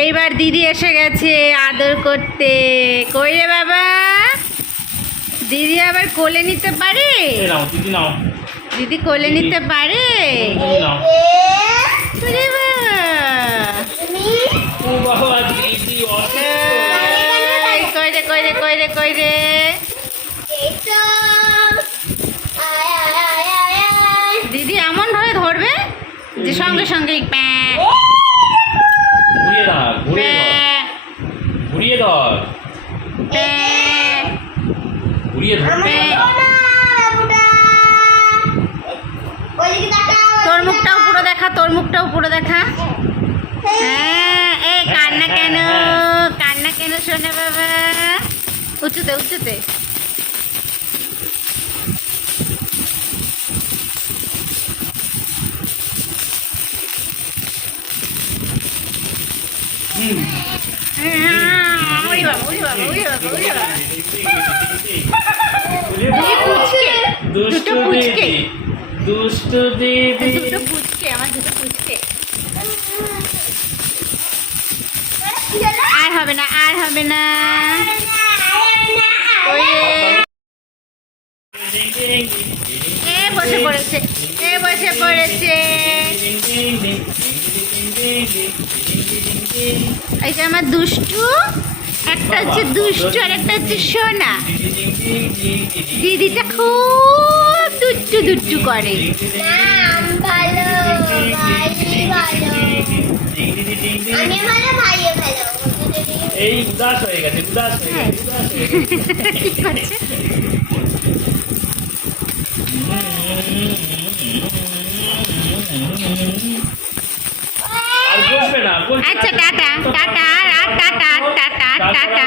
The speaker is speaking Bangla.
এইবার দিদি এসে গেছে আদর করতে। কই রে বাবা, দিদি আবার কোলে নিতে পারে? দিদি কোলে নিতে পারে? কই রে দিদি এমন ভাবে ধরবে যে সঙ্গে সঙ্গেই তোর মুখটাও পুরো দেখা, তোর মুখটাও পুরো দেখা। হ্যাঁ, এই কান্না কেন, কান্না কেন শোনে বাবা? উঁচুতে উঁচুতে। দুটো পুচকে, দুটো পুচকে, আমার দুটো পুচকে। আর হবে না, আর হবে না। বসে পড়েছে, বসে পড়েছে। এই যে আমার দুষ্টু, একটা হচ্ছে দুষ্টু আর একটা হচ্ছে সোনা। দিদিটা খুব দুষ্টু দুষ্টু করে। এই উদাস হয়ে গেছে, উদাস হয়ে গেছে, উদাস হয়ে গেছে। ঠিক আছে। আর বসবে না। আচ্ছা টাটা টাটা, আর টাটা টাটা টাটা।